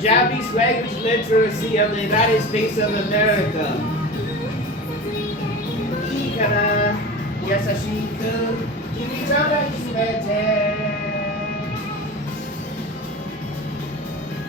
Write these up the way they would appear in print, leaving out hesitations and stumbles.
Japanese language literacy of the United States of America. いいかな、優しく君と抱きしめて。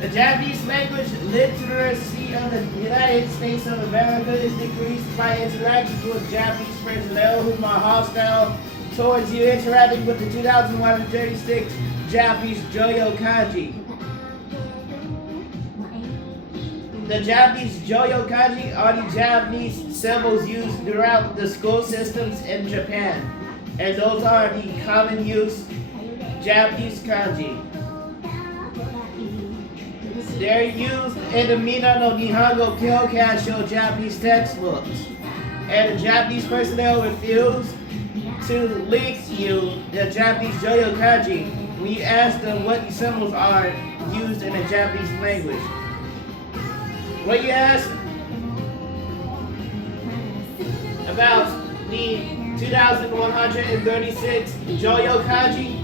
The Japanese language literacy of the United States of America is decreased by interactions with Japanese personnel whom are hostile towards you, interacting with the 2136 Japanese Joyo Kanji. The Japanese Joyo Kanji are the Japanese symbols used throughout the school systems in Japan, and those are the common use Japanese kanji. They're used in the Minna no Nihongo Kyokasho Japanese textbooks, and the Japanese personnel refuse to link you the Japanese Joyo Kanji when you ask them what the symbols are used in the Japanese language. When you ask about the 2136 Joyo Kanji,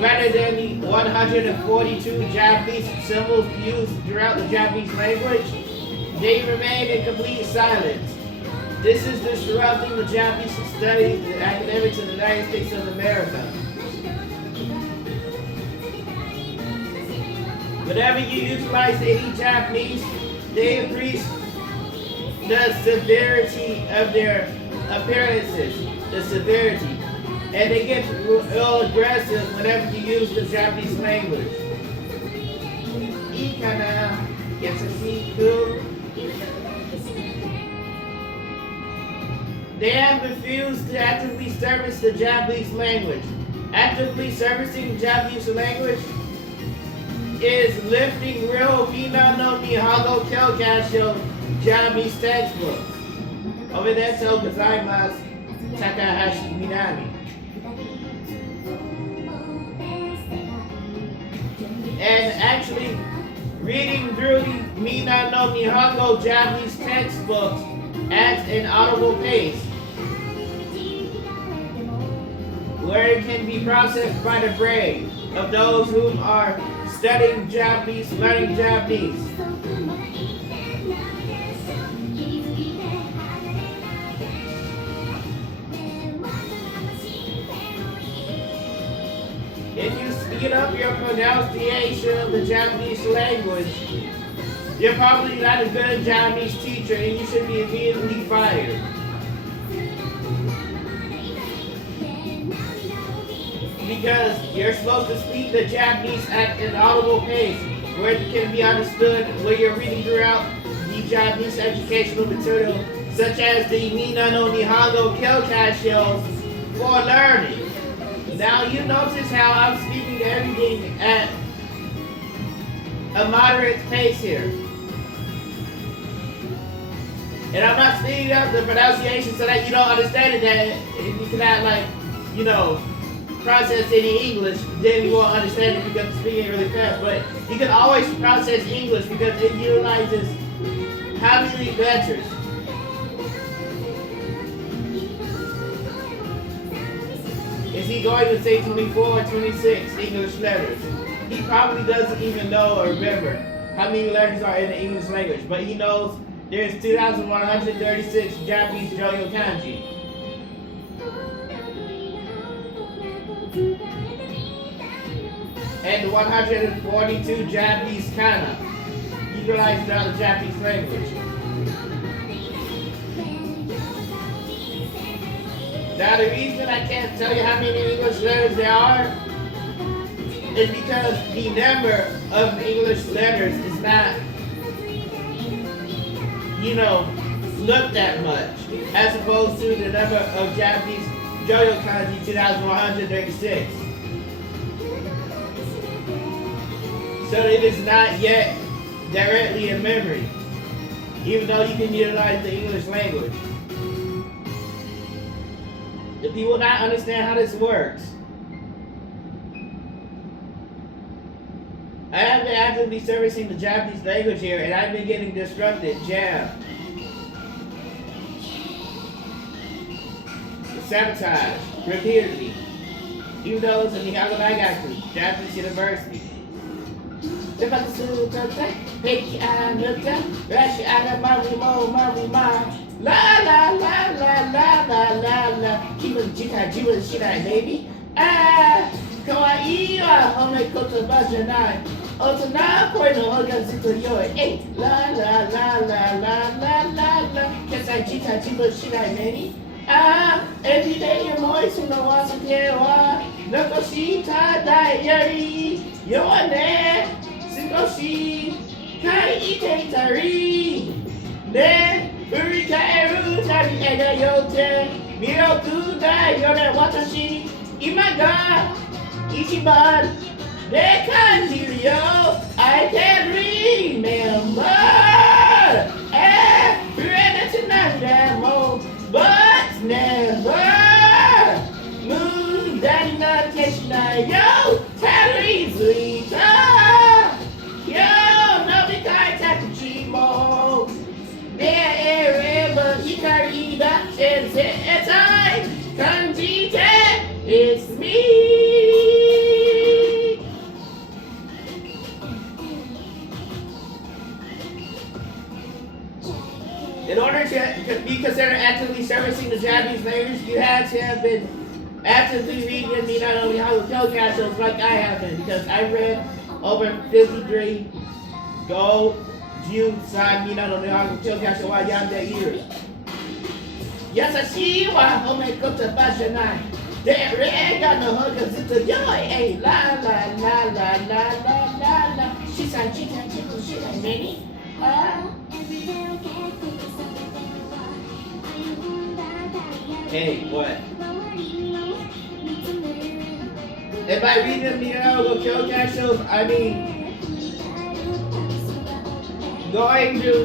rather than the 142 Japanese symbols used throughout the Japanese language, they remain in complete silence. This is disrupting the Japanese studies and academics in the United States of America. Whenever you utilize any Japanese, they increase the severity of their appearances, the severity. And they get real aggressive whenever you use the Japanese language. Ikana, yasashiku. They have refused to actively service the Japanese language. Actively servicing the Japanese language is lifting real Minna no Nihongo Kyokasho Japanese textbooks. Omedetou gozaimasu, Takahashi Minami. And actually reading through the Minna no Nihongo Japanese textbooks at an audible pace, where it can be processed by the brain of those who are studying Japanese, learning Japanese. If you speed up your pronunciation of the Japanese language, you're probably not a good Japanese teacher and you should be immediately fired. Because you're supposed to speak the Japanese at an audible pace where it can be understood when you're reading throughout the Japanese educational material, such as the Minna no Nihongo Kyokasho for learning. Now you notice how I'm speaking everything at a moderate pace here. And I'm not speeding up the pronunciation so that you don't understand it, that you cannot process any English, then you won't understand it because you're speaking really fast. But you can always process English because it utilizes how many letters. Is he going to say 24 or 26 English letters? He probably doesn't even know or remember how many letters are in the English language, but he knows there's 2,136 Japanese Joyo Kanji. And 142 Japanese kana utilized throughout the Japanese language. Now the reason I can't tell you how many English letters there are is because the number of English letters is not, looked at much, as opposed to the number of Japanese Joyo Kanji 2,136. So it is not yet directly in memory, even though you can utilize the English language. The people not understand how this works. I have been actively servicing the Japanese language here, and I've been getting disrupted, jammed, sabotaged repeatedly, even though it's a Nihongo Daigaku, Japanese University. Japanese Tata, Peki Anata, Rashi Ana Mami Mo, Mami Ma, La La La La La La La La, Jivan Jita Jivan Shina, baby. Ah, Kawaii, Home Koto Bajanai, Otana, Koino, Hoga Zito Yoi, eh, La La La La La La La La, Kesai Jita Jivan Shina, baby. Ah, every day you're moist in the water, Nakoshita Diary, you're there, Singoshi, Kai Ite Tari, Ne, Furika Eru, Tari Ega Yote, Miro Kuda, Yore Watashi, Imaga, Ichiban, De Kanjirio, I can remember, Furena but never Moon Daddy not Keshna Yo Tari Zuita Yo Nobikai Takuchimo There Ereba Hikari Da Etai Kanjite It's me. In order to be considered actively servicing the Japanese language, you had to have been actively reading and me not only how to tell shows like I have been, because I read over 53 Go June Sai me not only how to tell shows while yonder years. Yasashi wa home kota bashanai. There ain't got no huggers into joy. Hey, la la la la la la la la. She said she can't take shit like many. Hey, what? And by reading the Nihongo Kyokai shows, I mean going through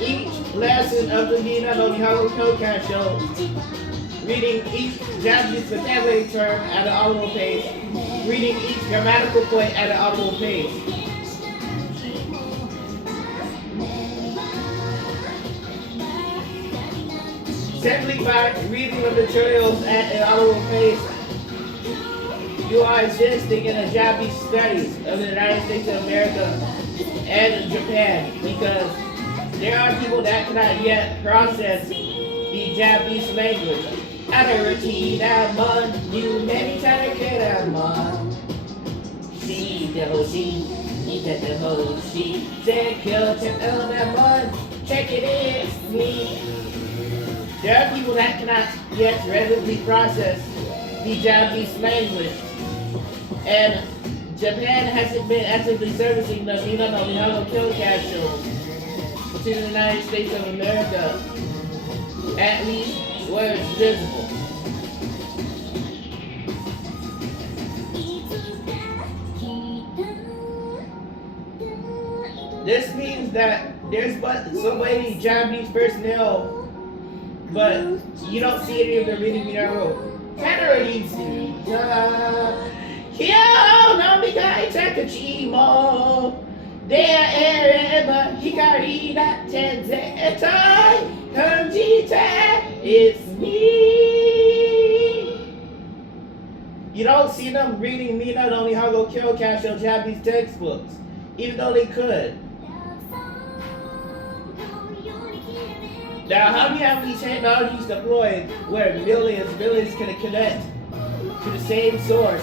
each lesson of the Nihongo Kyokai show, reading each Japanese vocabulary term at an audible pace, reading each grammatical point at an audible pace. Simply by reading the materials at an audible pace, you are assisting in the Japanese studies of the United States of America and Japan, because there are people that cannot yet process the Japanese language. Adarati that mon, you many times that mon. She the hoshi, ita the hoshi, say kill that mon. Check it, it's me. There are people that cannot yet readily process the Japanese language, and Japan hasn't been actively servicing the Nihongo Kyokai shows to the United States of America, at least where it's visible. This means that there's but so many Japanese personnel, but you don't see any of them reading Minaro. Kanaraitsu. Kyo no mikai takachimo. Dea ereba hikari da tenzetai. Kanjite. It's me. You don't see them reading Minna no Nihongo Kyokai show Japanese textbooks, even though they could. Now, how do you have these technologies deployed where millions can connect to the same source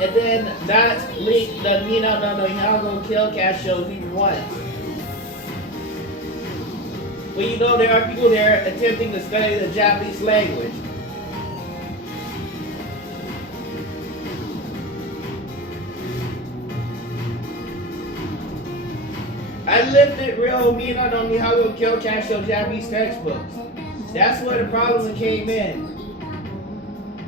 and then not link the Minna no Nihongo Kyokai shows even once? Well, you know there are people there attempting to study the Japanese language. I lifted real Minna no Nihongo Kyokai show Japanese textbooks. That's where the problem came in.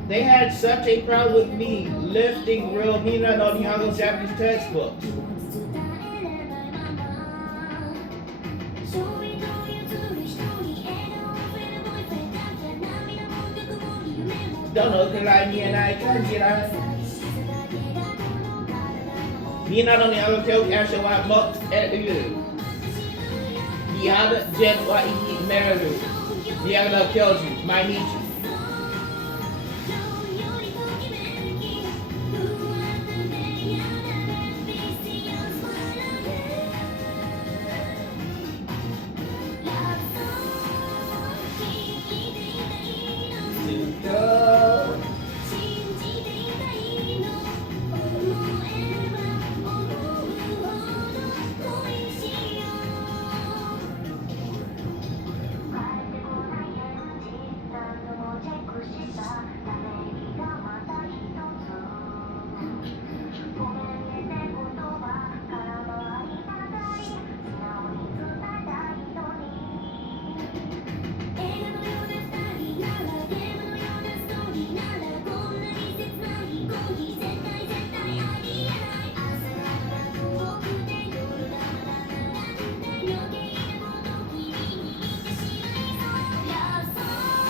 They had such a problem with me lifting real Minna no Nihongo Japanese textbooks. Don't know Kurai and I Kanjirai. Minna no Nihongo Kyokai show wa most at you. Yada Jen wa Iki Meru. Yada Kyoju, Mainichi.